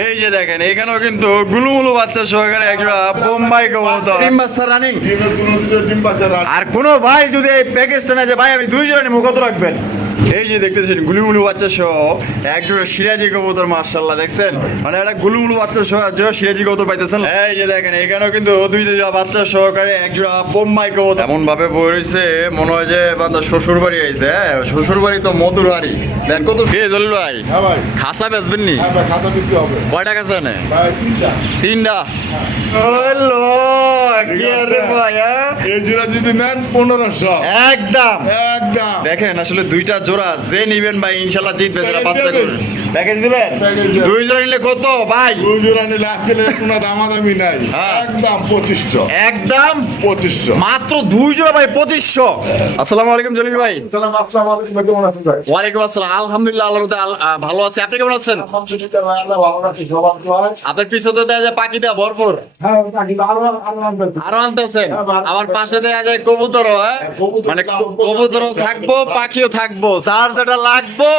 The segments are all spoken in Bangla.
এই যে দেখেন এখানেও কিন্তু গুলুমুলু বাচ্চা সহকারে একটা বোম্বাই কবুতর ডিম বাচ্চা রানিং। আর কোনো ভাই যদি এই প্যাকেজটা না যে ভাই আমি 2 জোড়া নিবো কত রাখবেন? এই যে দেখতেছেন গুলুমুলু বাচ্চা সহ এক জোড়া সিরাজি কবুতর, মাশাআল্লাহ দেখছেন, মানে একটা গুলুমুলু বাচ্চা সহ এক জোড়া সিরাজি কবুতর পাইতেছেন। এই যে দেখেন এখানেও কিন্তু 2 জোড়া বাচ্চা সহকারে এক জোড়া বোম্বাই কবুতর। এমন ভাবে বই রয়েছে মনে হয় যে বান্দা শ্বশুর বাড়ি আইছে। হ্যাঁ শ্বশুর বাড়ি তো মধুর হাড়ি। দেন কত খেয়ে জলিল ভাই? হ্যাঁ ভাই, খাসা বেচবেন নি? হ্যাঁ ভাই, খাতা বিক্রি হবে কয়টা খাসা নেই? ভাই, 3টা। 3টা। হ্যালো কি আরে ভাই, হ্যাঁ? এই জোড়া যদি নেন 1500 একদম একদম। দেখেন আসলে 2টা জোড়া যে নিবেন ভাই ইনশাআল্লাহ জিতবে। যারা প্যাকেজ বাচ্চা দেবেন? করবে প্যাকেজ দিবেন। প্যাকেজ দেবেন। 2 জোড়া নিলে কত ভাই? 2 জোড়া নিলে আজকে কোনো দামাদামি নাই, হ্যাঁ। একদম 2500 একদম 2500। মাত্র 2 জোড়া ভাই 2500। আসসালামু আলাইকুম জলিল ভাই। সালাম, আসসালামু আলাইকুম ভাই, কেমন আছেন ভাই? ওয়ালাইকুম আসসালাম, আলহামদুলিল্লাহ আল্লাহর রহমতে ভালো আছি। আপনি কেমন আছেন? আলহামদুলিল্লাহ ভাই, আল্লাহ ভালো রাখছে, সব ভালো আছে। আপনার পিছনে দেখা যায় পাখি দেওয়া ভরপুর, হ্যাঁ কাকি, আরো আনবেন। আরো আনতেছেন। হ্যাঁ, ভালো। আমার পাশে দেখা যায় কবুতরও, হ্যাঁ? কবুতর, মানে কবুতর, কবুতরও থাকবো পাখিও থাকবো, যার যেটা লাগবো।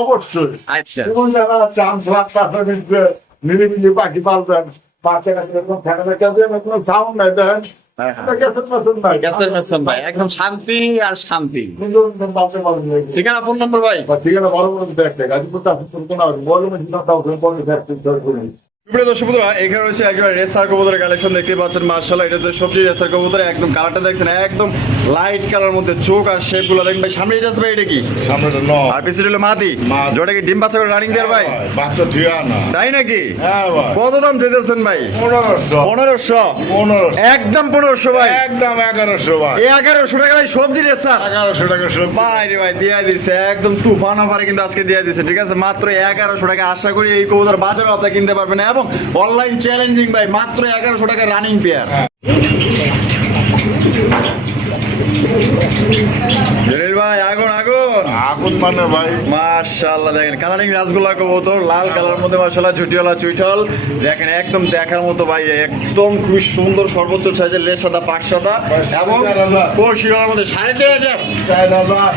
অবশ্যই। আচ্ছা এবং যারা চান্স রাখবেন যে নিরিবিলি পাখি পালবেন, বাচ্চা কাছে এরকম থাকে না, কেউ যেন কোনো সাউন্ড নাই দেন, হ্যাঁ, সেটা গ্যাসের মেশিন নাই। গ্যাসের মেশিন ভাই, একদম শান্তি আর শান্তি। কিন্তু বাচ্চা পালবেন। ঠিকানা ফোন নম্বর ভাই? ঠিকানা বড় বড় দেখতে গাজীপুর বড় মেশিন প্রিয় দর্শক বন্ধুরা, এখানে রয়েছে একবার রেসার কবুতরের কালেকশন দেখতে পাচ্ছেন। মাশাআল্লাহ এটা তো সবজি রেসার কবুতর, একদম কালারটা দেখছেন একদম লাইট কালার মধ্যে, চোখ আর শেপ গুলো দেখবেন ভাই। সামনে এটা আছে ভাই, এটা কি? সামনেটা আর পিছনে হলো মাদি। মাদি। যেটা কি ডিম বাচ্চা করে রানিং দেয়ার ভাই? বাচ্চা থিয়া না। তাই নাকি? হ্যাঁ ভাই। কত দাম চাইতেছেন ভাই? 1500 1500। 1500 একদম 1500 ভাই। একদম 1100 ভাই। 1100 টাকা ভাই সবজি রেসার। 1100 টাকা সব। ভাই রে ভাই দিয়া দিছে একদম তুফান অফারে কিন্তু আজকে দিয়া দিছে, ঠিক আছে? মাত্র 1100 টাকা। আশা করি এই কবুতর বাজারে আপনি কিনতে পারবেন এবং অনলাইন চ্যালেঞ্জিং ভাই, মাত্র 1100 টাকা রানিং পেয়ার। জলিল ভাই আগুন আগুন আগুন মানে ভাই, মাশাআল্লাহ দেখেন কালারিং রাসগোল্লা কবুতর, লাল কালার মধ্যে মাশাআল্লাহ ঝুটিওয়ালা চুইঠাল দেখেন, একদম দেখার মতো ভাই, একদম খুবই সুন্দর সর্বোচ্চ সাইজের লেজ সাদা পাক সাদা এবং 4,500 পরশিরার মধ্যে 4,500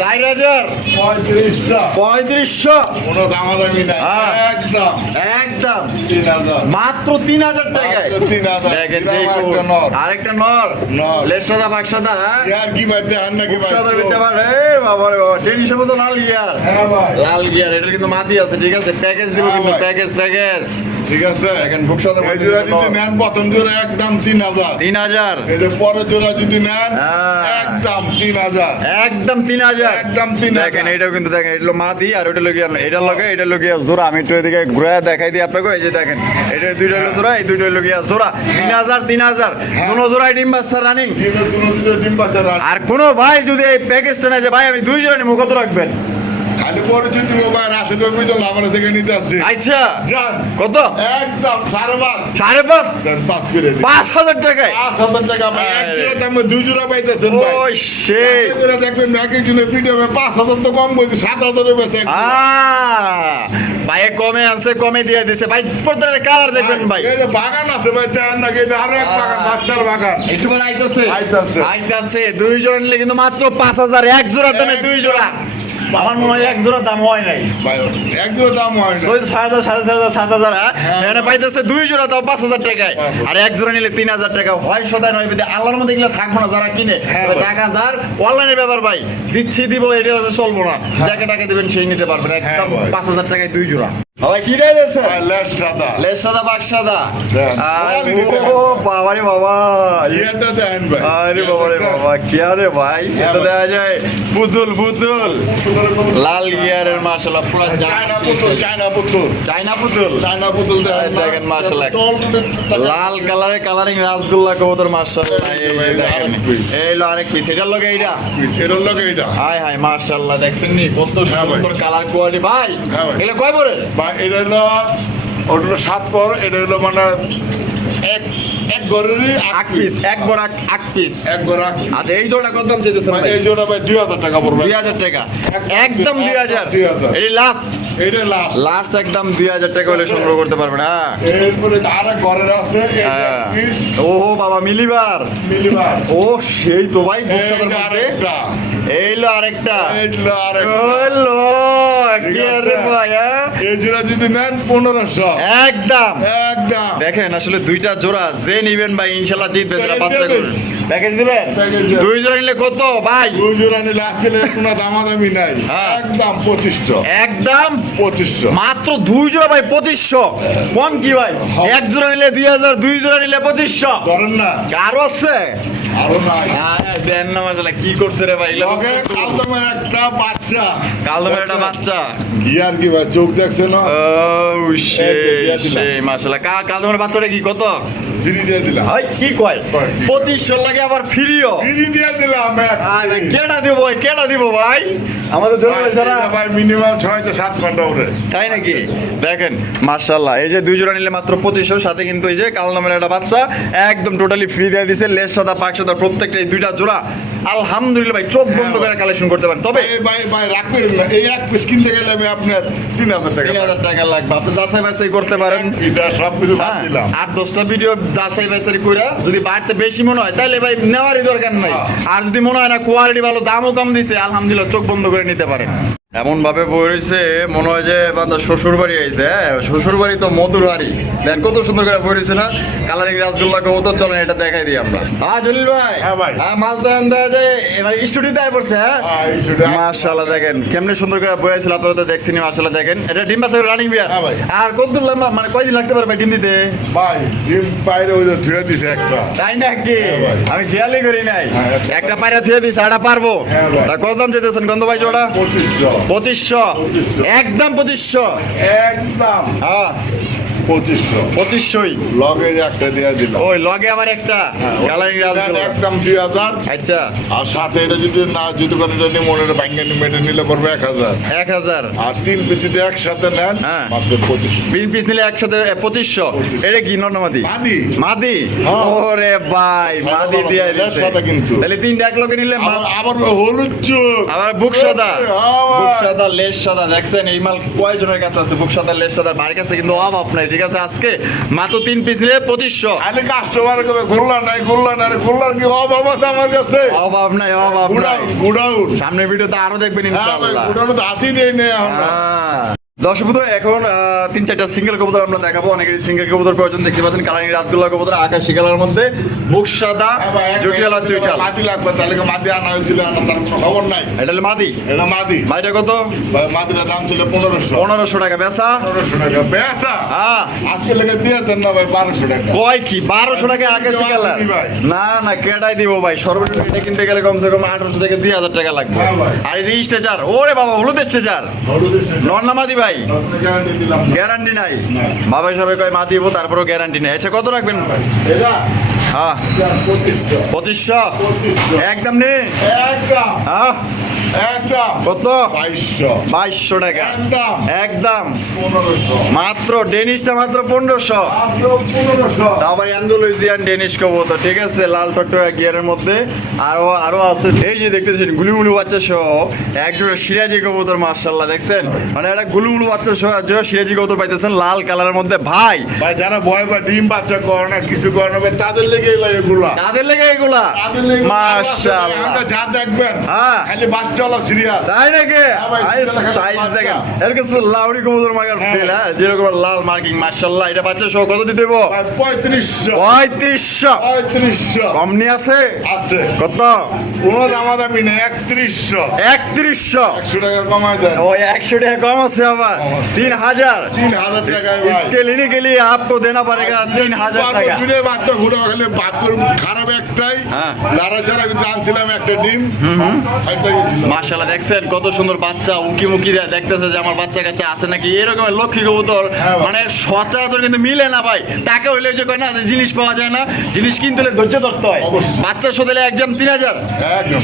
4000 4,000 3500 কোনো দামাদামি নাই, হ্যাঁ। একদম একদম 3000 মাত্র 3,000 টাকায়। মাত্র 3000 দেখেন এটা এই আমার কবুতর। একটা নর। আরেকটা নর, নর। লেজ সাদা পাক সাদা, হ্যাঁ? ইয়ার কি ভাই দেন নাকি ভাই? সাদা বিদ্যা পারে বাবা রে বাবা, টেনিসের মতো লাল গিয়ার। হ্যাঁ ভাই, লাল গিয়ার, এটার কিন্তু মাদি আছে, ঠিক আছে? প্যাকেজ দিব হ্যাঁ কিন্তু, ভাই। প্যাকেজ ঠিক আছে। দেখেন বুক সাদা এই জোড়া যদি নেন, প্রথম জোড়া একদম 3000। 3,000 এই যে পরের জোড়া যদি নেন, হ্যাঁ। একদম 3000। একদম 3,000 একদম 3000 দেখেন এটাও কিন্তু দেখেন, এটা হলো মাদি আর ওটা লগিয়া, এটা লগে এটা লগিয়া জোড়া। আমি একটু এদিকে ঘুরে দেখাই দিই আপনাকে। এই যে দেখেন এটা দুইটা হলো জোড়া, এই দুইটা লগিয়া জোড়া। 3,000 দুনো জোড়াই ডিম বাচ্চা রানিং। ডিমের দুনো দুটো ডিম বাচ্চা রাখি। আর কোনো ভাই যদি এই প্যাকেজটা না যে ভাই আমি 2 জোড়া নিবো কত রাখবেন? খালি পরিচিত মোবাইল আছে তো বুঝলাম, আমরা থেকে নিতে আসছি। আচ্ছা যান, কত? একদম 5.5 5,500 দেন, 5 করে দিন। 5,000 টাকায়। 5,000 টাকা ভাই, এক জোড়া দামে 2 জোড়া পাইতেছেন ভাই। ওই সেই তাতে করে দেখবেন এক একজনের ভিডিও 5,000 তো কম বলছি, 7,000 বেশি। ভাই কমে আছে, কমে দিয়ে দিছে ভাই। প্রত্যেকটা কালার দেখবেন ভাই। এই যে বাগান আছে ভাই, দেন নাকি এই যে আরো এক বাগান, বাচ্চার বাগান। একটু মানে আইতাছে আইতাছে। আইতাছে 2 জোড়া নিলে কিন্তু মাত্র 5,000, এক জোড়া দামে 2 জোড়া। আমার মনে হয় এক জোড়া দাম হয় নাই, ভাই এক জোড়া দাম হয় না। ওই 6,000 6,500 7,000, হ্যাঁ? হ্যাঁ। এখানে পাইতেছে 2 জোড়া দাম 5,000 টাকায়। 5,000 আর এক জোড়া নিলে 3,000 টাকা। হয় সদায় নয় বিদে আল্লাহর মধ্যে এগুলো থাকবো না যারা কিনে। হ্যাঁ তবে ভাই। টাকা যার অনলাইনে ব্যাপার ভাই, দিচ্ছি দিব এটা চলবো না। যাকে টাকা দিবেন সেই নিতে পারবেন। একদম ভাই। 5,000 টাকায় 2 জোড়া। ভাই কি গাইতেছে? ভাই লেস সাদা। লেজ সাদা পাক সাদা। দেন। ও বাবা রে বাবা, এটা দেন ভাই। আরে বাবা রে বাবা, কি আরে ভাই, এটা দেখা যায় পুতুল পুতুল লাল গিয়ারের মাশাআল্লাহ পুরো চায়না পুতুল, চায়না পুতুল, চাইনা পুতুল। চায়না পুতুল দেন না। দেখেন মাশাআল্লাহ টল- লাল কালারের কালারিং রাসগোল্লা কবুতর মাশাআল্লাহ। এই যে দেখেন আরেক piece। এই লো আরেক পিস, এটার লগে এইটা। এর লগে এটা। হাই হাই মাশাআল্লাহ, দেখছেন নি কত হ্যাঁ ভাই। সুন্দর কালার কোয়ালিটি ভাই। হ্যাঁ ভাই। এগুলো কয় পরে? ভাই এটা হলো, ওটা হলো 7 পর, এটা হলো মানে এক ঘরেরই আক পিস, এক বড় আক পিস। এক ঘর আক। আচ্ছা এই জোড়া কত দাম চাইতেছেন ভাই? এই জোড়া ভাই 2000 টাকা পড়বে। 2000 টাকা, একদম 2000। 2000 এটি লাস্ট, এটা লাস্ট। লাস্ট একদম 2000 টাকা হলে সংগ্রহ করতে পারবেন। হ্যাঁ এরপরে আরেক ঘরের আছে এই হ্যাঁ। পিস ওহো বাবা মিলিবার, মিলিবার। ও সেই তো ভাই বুকসাদার এইটা মধ্যে আরেকটা। এইলো আরেকটা, এইটা আরেকটা। ওলো ঠিক কি আছে? রে ভাই হ্যাঁ? এই জোড়া যদি নেন 1500 একদম। একদম। দেখেন আসলে দুইটা জোড়া যে নিবেন ভাই ইনশাআল্লাহ জিতবে যারা প্যাকেজ বাচ্চা দেবেন। করবে। প্যাকেজ দিবেন? প্যাকেজ দেবেন। দুই জোড়া নিলে কত ভাই? দুই জোড়া নিলে আজকে কোনো দামাদামি নাই। হ্যাঁ। একদম 2500। একদম 2500। মাত্র দুই জোড়া ভাই 2500। কম কি ভাই? এক জোড়া নিলে 2000, দুই জোড়া নিলে 2500। ধরেন না আরো আছে? আরো নাই। দেন না মাশাআল্লাহ, কি করছে রে ভাই? এগুলো তো লগে কালদমের একটা বাচ্চা। কালদমের একটা বাচ্চা। কি আর কি ভাই চোখ দেখছে না? ও সেই দিয়ে দিলাম। সেই মাশাআল্লাহ। কালদমের বাচ্চাটা কি কত? ফ্রি দিয়ে দিলাম। ভাই কি কয়? 2500 লাগে আবার ফ্রিও। ফ্রি দিয়ে দিলাম। কেনা দিব ভাই, কেনা দিব ভাই? আমাদের জন্য যারা ভাই মিনিমাম 6 থেকে 7 ঘন্টা ওরে। তাই নাকি? দেখেন মাশাআল্লাহ, এই যে দুই জোড়া নিলে মাত্র 2500, সাথে কিন্তু এই যে কালো নামের একটা বাচ্চা একদম টোটালি ফ্রি দিয়ে দিছে। লেস সাদা পাক সাদা প্রত্যেকটা এই দুইটা জোড়া আলহামদুলিল্লাহ ভাই চোখ বন্ধ করে কালেকশন করতে পারেন। তবে ভাই রাগ করেন না, এই এক পিস কিনতে গেলে আমি আপনার 3000 টাকা 3000 টাকা লাগবে। আপনি যাচাই বাছাই করতে পারেন। পিজা সব কিছু বাদ দিলাম। 8-10টা ভিডিও যাচাই বাছাই করে যদি বাড়তে বেশি মনে হয় তাহলে ভাই নেওয়ারই দরকার নাই। আর যদি মনে হয় না কোয়ালিটি ভালো, দামও কম দিছে, আলহামদুলিল্লাহ চোখ বন্ধ করে নিতে পারেন। এমন ভাবে বই রয়েছে মনে হয় যে বান্দা শ্বশুর বাড়ি আইছে। হ্যাঁ শ্বশুর বাড়ি তো মধুর বাড়ি। দেখ কত সুন্দর করে বই রয়েছে না? কালারিং রাসগোল্লা কবুতর, চলেন এটা দেখাই দিই আমরা। হ্যাঁ জলিল ভাই। হ্যাঁ ভাই। হ্যাঁ মাল তো আনতে যে এবার স্টুডিওতে আই পড়ছে। হ্যাঁ মাশাআল্লাহ, দেখেন কেমনে সুন্দর করে বই আছে, আপনারা তো দেখছেন। মাশাআল্লাহ দেখেন এটা ডিম বাচ্চা রানিং বিয়ার। হ্যাঁ ভাই। আর কতদূর লম্বা, মানে কয়দিন লাগতে পারে ভাই ডিম দিতে? ভাই ডিম বাইরে ওই যে ধুয়ে দিছে একটা। তাই নাকি? হ্যাঁ ভাই। আমি খেয়ালই করি নাই। হ্যাঁ, একটা পায়রা থুয়ে দিছে, আটা পারবো। হ্যাঁ ভাই। তা কত দাম যেতেছেন গন্ধ ভাই জোড়া? 2500। 2500, 2500 একদম 2500। একদম হ্যাঁ 2500। 2500ই। লগে একটা দিয়ে দিলাম। ওই লগে আবার একটা কালারিং রাসগোল্লা। একদম 2000। আচ্ছা আর সাথে এটা যদি কোনো এটা নিয়ে মনে ভাঙ্গা মেটে নিলে পড়বে 1000। 1000। আর 3 পিস যদি একসাথে নেন হ্যাঁ। মাত্র 2500। 3 পিস নিলে একসাথে 2500। এটা কি নর্নামাদি? মাদি। মাদি? হ্যাঁ। ওরে ভাই মাদি দিয়ে দিছে। সাদা কিন্তু। তাহলে তিনটা এক লগে নিলে আবার হলুদ চোখ। আবার বুক সাদা। হ্যাঁ ভাই। বুক সাদা লেস সাদা। দেখছেন এই মাল কয়জনের কাছে আছে? বুক সাদা লেস সাদা বাড়ির কাছে কিন্তু অভাব নাই। ঠিক আছে আজকে মাত্র 3 পিস নিলে 2500। আরে কাস্টমার কবে গোল্লা নাই গোল্লার কি অভাব আছে আমার কাছে? অভাব নাই, অভাব নাই। গুডাউন। সামনের ভিডিওতে আরো দেখবেন হ্যাঁ ভাই, ইনশাআল্লাহ। গুডাউন তো হাতি দেই না আমরা। দর্শক বন্ধুরা এখন 3-4টা সিঙ্গেল কবুতর আমরা দেখাবো। অনেকেরই সিঙ্গেল কবুতর প্রয়োজন। দেখতে পাচ্ছেন কালারিং রাসগোল্লা কবুতর, আকাশি কালার মধ্যে, বুক সাদা, হ্যাঁ ভাই, জটিল আর চুইটাল। মাদি লাগবে তাহলে কি মাদি আনা হয়েছিল না তার কোনো খবর নাই। এটা হলো মাদি। এটা মাদি। মাদিটা কত? ভাই মাদিটার দাম ছিল 1500। 1500 টাকা বেচা। 1500 টাকা বেচা। হ্যাঁ আজকে লেগে দিয়ে দেন না ভাই 1200 টাকা। কয় কি 1200 টাকা আকাশি কালার? ভাই। না না কেটাই দিব ভাই, সর্বনিম্ন এটা কিনতে গেলে কমসে কম 1800 থেকে 2000 টাকা লাগবে। হ্যাঁ ভাই। আর এই যে স্ট্রেচার, ওরে বাবা হলুদ স্ট্রেচার, হলুদের সাথে নর্নামাদি ভাই, আপনি গ্যারান্টি দিলাম না। গ্যারান্টি নাই। না। বাবা সবাই কয় মা দিব, তারপরেও গ্যারান্টি নেই। আচ্ছা কত রাখবেন? এটা হ্যাঁ 2500। 2500। 2500 একদম নেই। একদম হ্যাঁ একদম কত? 2200 2200 টাকা। একদম একদম 1500 মাত্র। ডেনিশটা মাত্র 1500। মাত্র 1500 আবার অ্যান্ডালুজিয়ান ডেনিশ কবুতর। ঠিক আছে লাল টকটকা গিয়ারের মধ্যে আরো আছে। এই যে দেখতেছেন গুলুমুলু বাচ্চা সহ একজোড়া সিরাজি কবুতর। মাশাআল্লাহ দেখছেন, মানে একটা গুলুমুলু বাচ্চা সহ একজোড়া সিরাজি কবুতর পাইতেছেন লাল কালারের মধ্যে। ভাই ভাই যারা ভয় বা ডিম বাচ্চা করে না কিছু করে না ভাই তাদের লেগে এগুলা তাদের লেগে এগুলা। তাদের লেগে মাশাআল্লাহ। আমরা যা দেখবেন হ্যাঁ। খালি বাচ্চা হলো সিরিয়াস। তাই নাকি? ভাই, ভাই বাচ্চা। সাইজ দেখেন, এর কাছে লাউড়ি কবুতর মাগার হ্যাঁ। ফেল। হ্যাঁ যেরকম লাল মার্কিং। মাশাআল্লাহ এটা বাচ্চা সহ কত দিতে দেবো? ভাই 3500 3500। 3500 কম নিয়ে আছে আছে। কত? কোনো দামাদামি নেই 3100 3100। 100 টাকা কমায় দেন। ओ 100 টাকা কম আছে আবার। কম আছে। 3000 3000 টাকায় ভাই इसके लेने के लिए आपको देना पड़ेगा 3000 টাকা। দূরে বাচ্চা ঘুরে গেলে বাচ্চার খারাপ একটাই হ্যাঁ। লাড়াচাড়া কিন্তু আনছিলাম একটা ডিম খাইতে গেছিল। মাশাআল্লাহ দেখছেন কত সুন্দর বাচ্চা, উকি মুকি দেয়, দেখতেছে যে আমার বাচ্চা কাছে আছে নাকি। এরকম লক্ষ্মী কবুতর হ্যাঁ ভাই। মানে সচরাচর কিন্তু মিলে না ভাই। টাকা হইলে যে কয় না যে জিনিস পাওয়া যায় না, জিনিস কিনতে হলে ধৈর্য ধরতে হয়। অবশ্যই। বাচ্চা শোধলে একদম 3000। একদম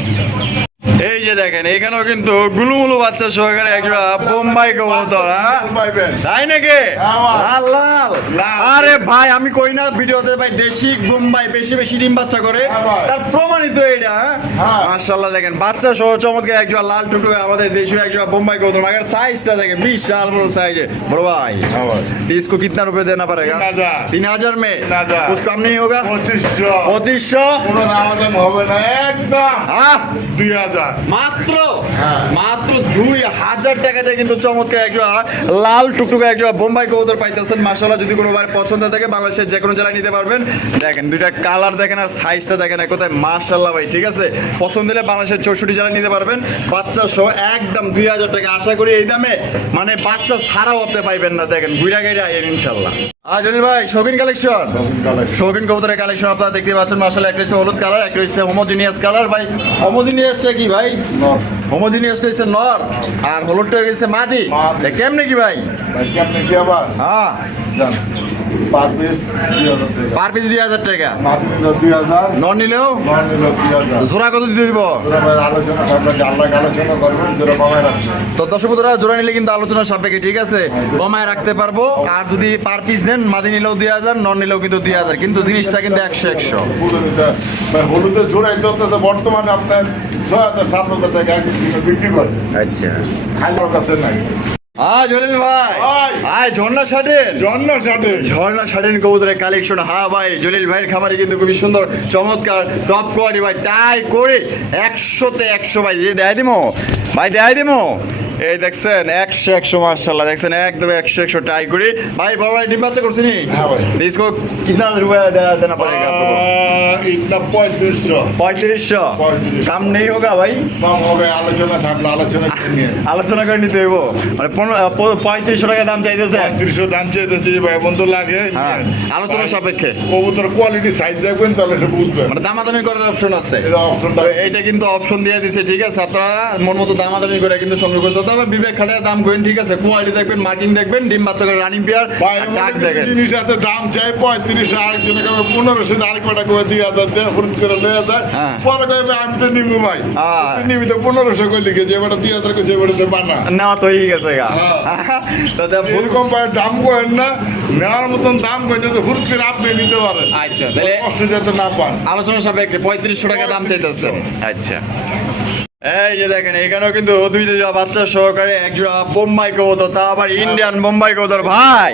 এই যে দেখেন এখানেও কিন্তু গুলুমুলু বাচ্চা সহকারে একটা বোম্বাই কবুতর, হ্যাঁ? পাইবেন তাই নাকি? হ্যাঁ। লাল লাল। লাল। আরে ভাই আমি কই না ভিডিওতে ভাই দেশি বোম্বাই বেশি বেশি ডিম বাচ্চা করে, হ্যাঁ ভাই। তার প্রমাণিত এটা, হ্যাঁ? হ্যাঁ। মাশাআল্লাহ দেখেন বাচ্চা সহ চমৎকার একটা লাল টুকটুকে আমাদের দেশীয় একটা বোম্বাই কবুতর, মगर সাইজটা দেখেন বিশাল বড় সাইজ है बड़ो भाई। हाँ भाई। तो इसको कितना रुपए देना पड़ेगा? 3,000। 3,000 में 3,000। कुछ कम नहीं होगा? 2500 2500 কোনো দাম হবে না একদম আহ 2000 মাত্র হ্যাঁ। মাত্র 2000 টাকাতে কিন্তু চমৎকার একটা লাল টুকটুকে একটা বোম্বাই কবুতর পাইতেছেন। মাশাআল্লাহ যদি কোনো ভাই পছন্দ থাকে বাংলাদেশের যে কোনো জেলায় নিতে পারবেন। দেখেন দুইটা কালার দেখেন আর সাইজটা দেখেন এক কথায় মাশাআল্লাহ ভাই, ঠিক আছে? পছন্দ হলে বাংলাদেশের 64 জেলায় নিতে পারবেন। বাচ্চা সহ একদম 2000 টাকা। আশা করি এই দামে মানে বাচ্চা ছাড়াও আপনি পাইবেন না। দেখেন গুইরা গাইরা আইন ইনশাআল্লাহ। জলিল ভাই শৌখিন কালেকশন, শৌখিন কবুতরের কালেকশন আপনারা দেখতে পাচ্ছেন। মাশাআল্লাহ একটা হচ্ছে হলুদ কালার, একটা হচ্ছে হোমোজিনিয়াস কালার। ভাই হোমোজিনিয়াসটা কি ভাই? নর হোমোজিনিয়াসটা হচ্ছে নর আর হলুদটা হচ্ছে মাদি। মাদি। তা কেমনে কি ভাই? ভাই কি আপনি কি আবার হ্যাঁ জান 5 পিস 2000 টাকা পার পিস 2000 টাকা। মাত্র 2000 নন নিলেও নন নিলো 2000 জোড়া কত দিতে দিব? তোরা ভাই আলোচনা করবে যে আল্লাহ আলোচনা করবেন যেটা কমায় রাখবেন তো দর্শক বন্ধুরা জোড়া নিলে কিন্তু আলোচনা সাপেক্ষে, ঠিক আছে? কমায় রাখতে পারবো। আর যদি পার পিস দেন মাদি নিলেও 2000, নন নিলেও কিন্তু 2000, কিন্তু জিনিসটা কিন্তু 100 ভাই হলুদের জোড়াই চলতেছে বর্তমানে আপনার 6,000-7,000 টাকা এক কিলো বিক্রি করে আচ্ছা। খালি ওর কাছে নাই জলিল ভাই ভাই। ঝর্ণা শার্টেন, জন্য সাথে ঝর্ণা শার্টেন কবুতরের কালেকশন। হ্যাঁ ভাই জলিল ভাইয়ের খামারে কিন্তু খুবই সুন্দর চমৎকার টপ কোয়ালিটি ভাই টাই করে 100তে 100 ভাই যে দেয় দিমো ভাই, দেয় দিমো। এই দেখছেন 100 মাশাআল্লাহ, দেখছেন একদম 100 টাই করে ভাই। বড় ভাই ডিম বাচ্চা করছিনি? হ্যাঁ ভাই। इसको कितना रुपया देना पड़ेगा आपको? ইतना 3500 3500। 3500 काम नहीं होगा भाई? কম হবে আলোচনা থাকলে আলোচনা করে নিয়ে আলোচনা করে নিতে হইব। মানে 3500 টাকা দাম চাইতেছে। 3500 দাম চাইতেছি ভাই বন্ধু লাগে হ্যাঁ আলোচনা সাপেক্ষে, কবুতর কোয়ালিটি সাইজ দেখবেন তাহলে সে বুঝবেন মানে দামাদামি করার অপশন আছে। এটা অপশনটা তো এইটা কিন্তু অপশন দিয়ে দিছে, ঠিক আছে? আপনারা মন মতো দামাদামি করে কিন্তু সংগ্রহ করতে হবে। আবার বিবেক খাটায় দাম করেন, ঠিক আছে? কোয়ালিটি দেখবেন, মার্কিং দেখবেন, ডিম বাচ্চা করে রানিং পেয়ার ভাই ডাক দেখেন। জিনিস আছে দাম চাই 3500, আরেকজনে কবে 1500, আরেক কটা কবে 2000 দেয় হুট করে লয়ে যায় হ্যাঁ। পরে কবে আমি তো নিবো ভাই হ্যাঁ। নিবি তো 1500 করে লিখে যে এবারে 2000 করে এবারে তো বানা না তো হয়ে গেছে গা। হ্যাঁ। তো যা ভুল। এরকম ভাই দাম করেন না, নেওয়ার মতন দাম করেন যাতে হুট করে আপনি নিতে পারেন আচ্ছা তাহলে কষ্ট যাতে না পান আলোচনা সাপেক্ষে 3500 টাকা দাম চাইতেছেন। আচ্ছা এই যে দেখেন এখানেও কিন্তু দুইটা বাচ্চা সহকারে একজোড়া বোম্বাই কবুতর, তা আবার ইন্ডিয়ান বোম্বাই কবুতর। ভাই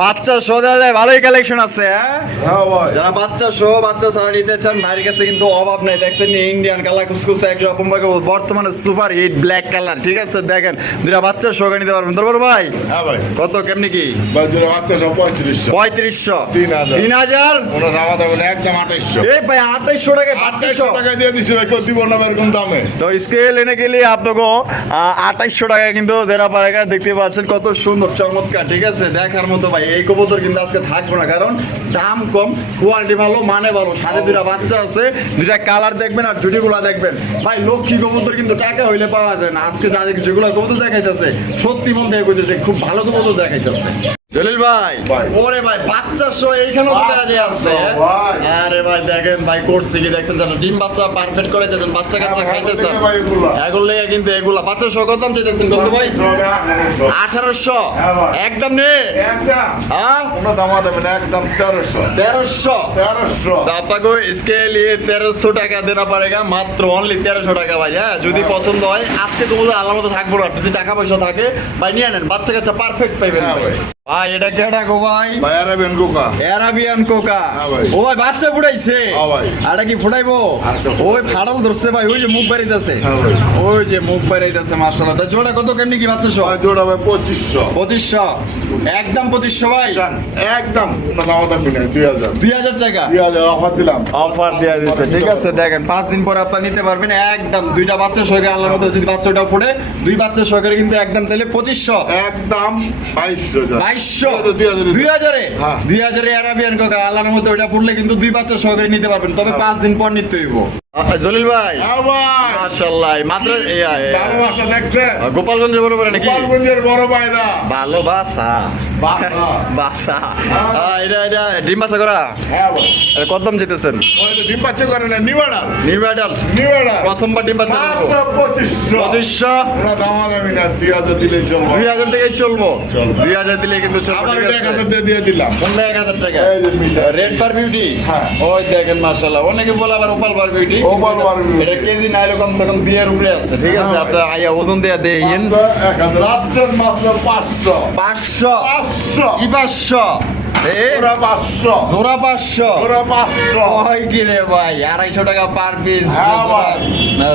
বাচ্চা সহ দেওয়া যায়, ভালোই কালেকশন আছে, হ্যাঁ? হ্যাঁ ভাই যারা বাচ্চা সহ বাচ্চা ছাড়া নিতে চান ভাইয়ের কাছে কিন্তু অভাব নেই। দেখছেন ইন্ডিয়ান কালার কুচকুচে একজোড়া বোম্বাই কবুতর, বর্তমানে সুপার হিট ব্ল্যাক কালার, ঠিক আছে? দেখেন দুইটা বাচ্চা সহকারে নিতে পারবেন। তোর ভাই হ্যাঁ ভাই কত কেমনি কি? ভাই যেটা বাচ্চা সব 3500 3500 3000 3000। ওরা জামা দেবেন একদম 2800 এই ভাই 2800 টাকা বাচ্চা 2800 সহ। টাকা দিয়ে দিছি ভাই কেউ দিব না এরকম দামে तो इसके लेने के लिए आप लोगों 2800 টাকা কিন্তু দেনা পারেগা। দেখতে পাচ্ছেন কত সুন্দর চমৎকার, ঠিক আছে? দেখার মতো ভাই। এই কবুতর কিন্তু আজকে থাকবো না, কারণ দাম কম, কোয়ালিটি ভালো, মানে ভালো, সাথে দুইটা বাচ্চা আছে, দুইটা কালার দেখবেন আর জুটিগুলা দেখবেন ভাই। লক্ষ্মী কবুতর কিন্তু টাকা হইলে পাওয়া যায় না। আজকে যা যেগুলো কবুতর দেখাইতেছে সত্যি মন থেকে কইতেছে খুব ভালো কবুতর দেখাইতেছে। জলিল ভাই ভাই। ওরে ভাই বাচ্চার সহ এইখানেও তো দেখা যায় আছে। ভাই। আরে ভাই দেখেন ভাই করছি কি দেখছেন জানো, ডিম বাচ্চা পারফেক্ট করে দিয়েছেন, বাচ্চা কাচ্চা খাইতেছেন। ভাই এগুলো এগুলো লেগে কিন্তু এগুলা বাচ্চা সহ কত দাম চাইতেছেন কত ভাই? 1800 হ্যাঁ ভাই। একদম নে। একদম हाँ কোনো দামা দেবেন একদম 1300 1300। 1300 तो आपको इसके लिए 1300 টাকা দেনা पड़ेगा, মাত্র অনলি 1300 টাকা ভাই। হ্যাঁ যদি পছন্দ হয় আজকে তো বলতে আল্লাহর মতো থাকবো না, যদি টাকা পয়সা থাকে ভাই নিয়ে নেন, বাচ্চা কাচ্চা পারফেক্ট পাইবেন হ্যাঁ ভাই। ভাই এটা কেডা গো ভাই? ভাই আরাবিয়ান কোকা অ্যারাবিয়ান কোকা। হ্যাঁ ভাই। ও ভাই বাচ্চা ফুটাইছে। হ্যাঁ ভাই। আরে কি ফুটাইবো? আরেকটা ওই ফাড়াল ধরছে ভাই, ওই যে মুখ বাড়িতেছে। হ্যাঁ ভাই। ওই যে মুখ বাড়িতেছে মাশাআল্লাহ। তা জোড়া কত কেমনি কি বাচ্চা সহ? ভাই জোড়া ভাই 2500 2500 একদম 2500 ভাই। জান একদম কোনো দামা দেবেন না 2000 2000 টাকা 2000 অফার দিলাম অফার দেওয়া দিচ্ছে, ঠিক আছে? দেখেন 5 দিন পরে আপনারা নিতে পারবেন একদম দুইটা বাচ্চা সহকারে। আল্লাহর মতো যদি বাচ্চাটা ফুটে দুই বাচ্চা সহকারে কিন্তু একদম তাহলে 2500 একদম 2200 জান 2200 2000 2000 হ্যাঁ। 2000 অ্যারাবিয়ান কোকা আল্লাহর মতো ওইটা ফুটলে কিন্তু দুই বাচ্চা সহকারে নিতে পারবেন, তবে হ্যাঁ। 5 দিন পর নিতে হইব। জলিল ভাই হ্যাঁ ভাই, মাশাআল্লাহ মাত্র ভালোবাসা দেখছেন? গোপালগঞ্জের বড় বড় নাকি গোপালগঞ্জের বড় ভাইরা ভালোবাসা বাসা। বাসা এটা ডিম বাচ্চা করা হ্যাঁ ভাই, এটা কত দাম যেতেছেন ওই তো ডিম বাচ্চা করে না, new adult, new adult new adult. প্রথমবার ডিম বাচ্চা করবো মাত্র 2500। 2500 ওরা দামাদামি না, 2000 দিলেই চলবে। 2000 থেকে চলবো চলবে। 2000 দিলে কিন্তু চলবে আবার ঠিক এটা আছে 1000 দিয়ে দিলাম। কোনটা 1000 টাকা এই যে মিটার। রেড বার বিউটি হ্যাঁ। ওই দেখেন মাশাআল্লাহ অনেকে বলে আবার ওপাল বার বিউটি ওপাল বার বিউটি। এটা কেজি নাইলে কমসে কম 2 এর উপরে আছে ঠিক আছে হ্যাঁ। আপনি আইয়া ওজন দিয়ে দেন মাত্র 1000, রাত্রের মাত্র 500। 500 500। কি 500 ওরা 500। জোড়া 500 ওরা 500। ওই কি রে ভাই 250 টাকা পার পিস হ্যাঁ ভাই।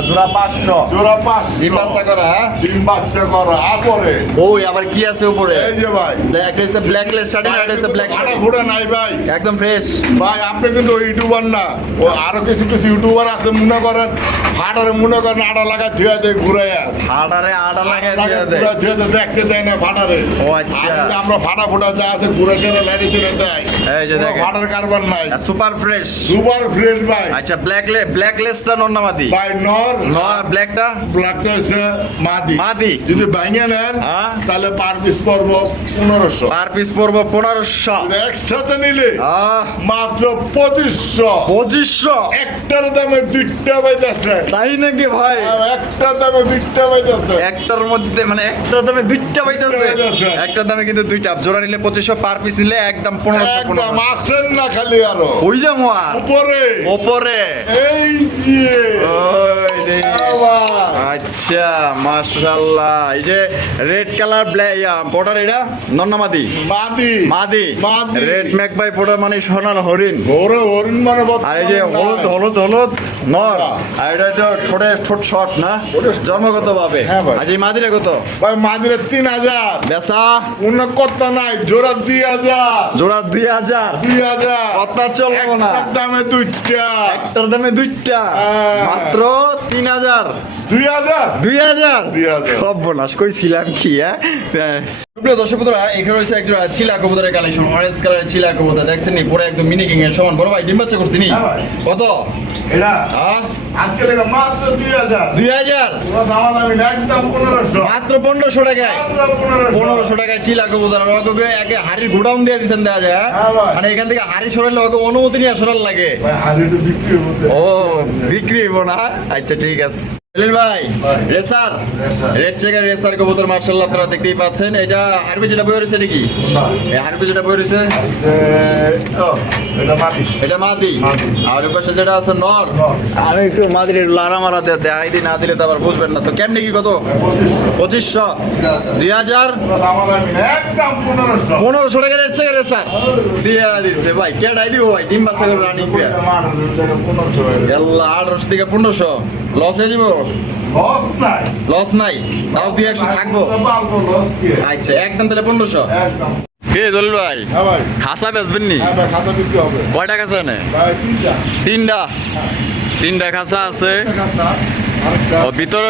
জোড়া 500 জোড়া 500। ডিম বাচ্চা করা হ্যাঁ? ডিম বাচ্চা করা। আপরে ওই আবার কি আছে উপরে এই যে ভাই, একটা হচ্ছে ব্ল্যাক লেস শার্টিং আর একটা হচ্ছে ব্ল্যাক ফাটা শার্টিং ফুটা নাই ভাই। একদম ফ্রেশ ভাই আপনি কিন্তু ইউটিউবার না, ও আরো কিছু কিছু ইউটিউবার আছে মনে করেন ফাটারে মনে করেন আড়া লাগা ধুয়া দেয় ঘুরাইয়া হাড়ারে আড়া লাগাই দিয়ে দেয় ঘুরা ধুয়ে দেয়, দেখতে দেয় না ফাটারে। ও আচ্ছা। আর আমরা ফাটা ফুটা যা আছে ঘুরে চলে লাইনে চলে দেয়। এই যে কোনো দেখেন। ফাটার কারবার নাই, সুপার ফ্রেশ সুপার ফ্রেশ ভাই। আচ্ছা ব্ল্যাক লেসটা নন্নামাদি ভাই নর ব্ল্যাকটা ব্ল্যাকটা হচ্ছে মাদি। মাদি। যদি ভাঙিয়ে নেন হ্যাঁ। তাহলে পার পিস পড়বো 1500। পার পিস পড়বো 1500 একসাথে নিলে আহ মাত্র 2500। 2500 একটার দামে দুইটা পাইতেছে। তাই নাকি ভাই একটার দামে দুইটা পাইতেছে। একটার মধ্যে মানে একটার দামে দুইটা পাইতেছে পাইতাছে। একটার দামে কিন্তু দুইটা জোড়া নিলে 2500 পার পিস নিলে একদম 1500 একদম আসেন না খালি আরো ওই যাবো আর উপরে ওপরে এই যে ওই রে। আবার। আচ্ছা মাশাআল্লাহ এই যে রেড কালার ব্ল্যাক বর্ডার এটা নন্নামাদি মাদি মাদি মাদি। রেড ম্যাক বাই বর্ডার মানে সোনার হরিণ ওরে হরিণ মানে আর এই যে হলুদ নর আর এটা তো ঠোঁট শর্ট না জন্মগত ভাবে হ্যাঁ ভাই। আজ এই মাদিরা কত ভাই মাদিরে 3000। বেচা অন্য কথা নাই, জোড়া 2000। জোড়া 2000 2000 কথা চলবো না একটার দামে দুইটা। একটার দামে দুইটা মাত্র 3000 2000 2000 2000 সব বোনাস কইছিলাম কি প্রিয় দর্শক বন্ধুরা এখানে রয়েছে একটা চিলা কবুতরের কালেকশন অরেঞ্জ কালারের চিলা কবুতর দেখছেন নি পুরো একদম মিনি কিং এর সমান বড় ভাই ডিম বাচ্চা করছি নি হ্যাঁ ভাই। কত এটা হ্যাঁ আজকে লেগে মাত্র 2000। 2000 পুরো দামাদামি না, একদম 1500। মাত্র 1500 টাকায় মাত্র 1500। 1500 টাকায় চিলা কবুতর আর ওকে একে হাড়ির গোডাউন দিয়ে দিচ্ছেন দেখা যায় হ্যাঁ ভাই। মানে এখান থেকে হাড়ি সরালে ওকে অনুমতি নিয়ে সরাল লাগে ভাই হাড়ি তো বিক্রি হতে। ও বিক্রি হইব না আচ্ছা ঠিক আছে জলিল ভাই রেসার রেড চেকার রেসার কবুতর মার্শাল্লাহ আপনারা দেখতেই পাচ্ছেন এটা হারবি যেটা বই রয়েছে নাকি এই হারবি যেটা বই রয়েছে এটা মাটি। এটা মাদি মাদি। আর ওই পাশে যেটা আছে নর নর। আমি একটু মাদির লারা মারা দেখাই দিই না দিলে তো আবার বুঝবেন না তো কেমনি কি কত 2500 2000 পুরো দামাদামি না, একদম 1500। 1500 টাকা রেড চেকার রেসার দিয়া দিছে ভাই কেডাই দিব ভাই ডিম বাচ্চা করে রানিং দিয়া মার, এটা 1500 হয়ে গেছে। আল্লাহ 1800 থেকে 1500 লস হয়ে যাব লস নাই। লস নাই তাও 200 থাকবো পালবো, লস কি? আচ্ছা একদম তাহলে 1500 একদম। কে জলিল ভাই হ্যাঁ ভাই। খাসা বেচবেন নি হ্যাঁ ভাই, খাতা বিক্রি হবে। কয়টা খাসা নে ভাই, তিনটা। তিনটা খাসা আছে একটা খাতা, আরেকটা, ও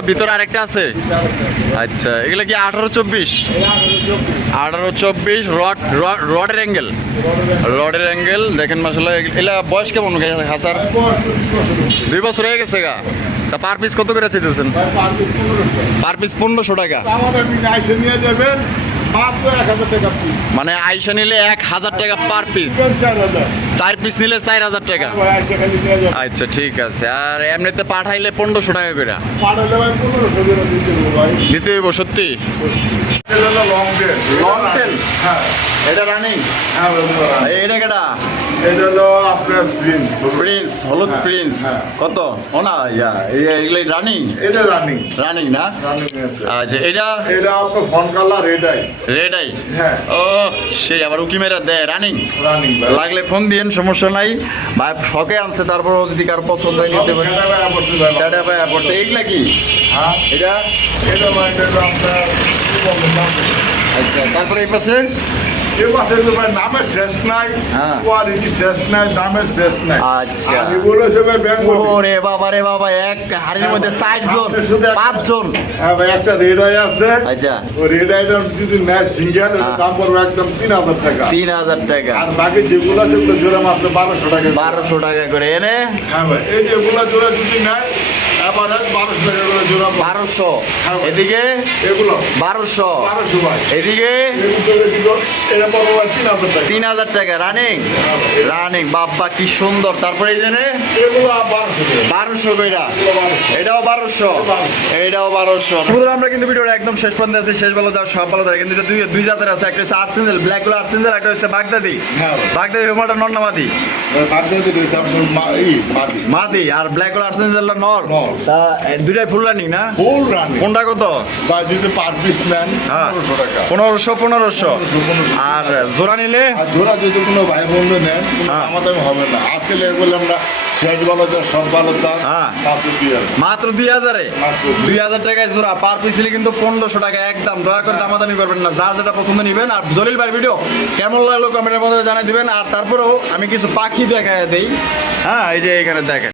ভিতরে আরেকটা আছে আরেকটা। আচ্ছা এগুলো কি 18-24 এই 1824। 18-24 রডের অ্যাঙ্গেল দেখেন মাসাল্লাহ এগুলা বয়স কেমন খাসার ভাই, বয়স 20 বছর। 2 বছর হয়ে গেছে গা তা পার পিস কত করে চাইতেছেন ভাই, পার পিস 1500। পার পিস 1500 টাকা আমাদের আইসে নিয়ে যাবেন মাত্র 1000 টাকা পিস। মানে আইসা নিলে 1000 টাকা পার পিস 4000। 4 পিস নিলে 4000 টাকা ভাই, আইসে খালি নিয়ে যাবেন। আচ্ছা ঠিক আছে আর এমনিতে পাঠাইলে 1500 টাকা করে পাঠালে ভাই 1500 করে দিতে দেবো ভাই। দিতে হইব সত্যি এটা হলো লং টেল। Long tail? হ্যাঁ। এটা রানিং হ্যাঁ ভাই, এটা কেটা এটা হলো আপনার প্রিন্স। প্রিন্স হলুদ হ্যাঁ, প্রিন্স হ্যাঁ। কত ও না এগুলো রানিং এটা রানিং। রানিং না রানিং আছে। আচ্ছা এটা এটা আপনার fawn colour red-eye. Red eye হ্যাঁ। ও সেই আবার উকি মেরা দেয় রানিং রানিং ভাই। লাগলে ফোন দিয়েন সমস্যা নাই ভাই শখে আনছে তারপর যদি কার পছন্দ হয় নিতে পারে সেটা ভাই আপনি ভাই। সেটা ভাই পড়ছে এগুলা কি হ্যাঁ। এটা এটা ভাই, এটা হলো আপনার কি বলবো নাম? আচ্ছা তারপরে এই পাশে এ মাসে তো ভাই নামের শেষ নাই, হ্যাঁ। কোয়ালিটি শেষ নাই, দামের শেষ নাই। আচ্ছা। আমি বলেছি ভাই বেঙ্গল। ওরে বাবা রে বাবা, এক হাড়ির মধ্যে 60 জন, আপনি শুধু একটা- 5 জন। হ্যাঁ ভাই, একটা রেড আই আছে। আচ্ছা, ওই রেড আইটা যদি নেয় সিঙ্গেল, হ্যাঁ। দাম পড়বে একদম 3000 টাকা। 3000 টাকা, আর বাকি যেগুলো আছে ওগুলো জোড়া মাত্র 1200 টাকা। 1200 টাকা করে এনে হ্যাঁ ভাই, এই যেগুলো জোড়া যদি নেয় এবার 1200 টাকা করে জোড়া পড়বে। 1200, হ্যাঁ ভাই। এদিকে এগুলো 1200, 1200 ভাই। এদিকে এটা পড়বে ভাই 3000 টাকা। 3000 টাকা রানিং। রানিং বাবা কি সুন্দর। তারপরে এই জেনে এগুলো 1200 টাকা। 1200 কইরা, এগুলো 1200। এটাও 1200, এটাও 1200। বন্ধুরা, আমরা কিন্তু ভিডিওটা একদম শেষ পর্যন্ত আছে, শেষ ভালো দাও সব ভালো থাকে, কিন্তু এটা দুই জাতের আছে, একটা হচ্ছে আর্সেঞ্জেল ব্ল্যাক গুলো আর্সেঞ্জেল, একটা হচ্ছে বাগদাদি। হ্যাঁ ভাই। বাগদাদি হোমাটা নর না মাদি? বাগদাদি রয়েছে আপনার মাটি। মাদি। আর ব্ল্যাক গুলো আর্সেঞ্জেলটা নর। নর। তা দুইটাই ফুল রানিং না? ফুল রানি। কোনটা কত? বা যদি পার পিস নেন হ্যাঁ। 1500 টাকা। 1500। আর জোড়া নিলে আর জোড়া যদি কোনো ভাই বন্ধু নেন হ্যাঁ। আমাদের হবে না। আজকে এগুলো আমরা শেষ ভালো দাম, সব ভালো দাম, হ্যাঁ। মাত্র 2000। মাত্র 2000-এ? মাত্র 2000 টাকায় জোড়া, পার পিস নিলে কিন্তু 1500 টাকা একদম। দয়া করে দামাদামি করবেন না, যার যেটা পছন্দ নিবেন। আর জলিল ভাইয়ের ভিডিও কেমন লাগলো কমেন্টের মধ্যে জানিয়ে দিবেন। আর তারপরেও আমি কিছু পাখি দেখায় দেই। হ্যাঁ, এই যে এখানে দেখেন।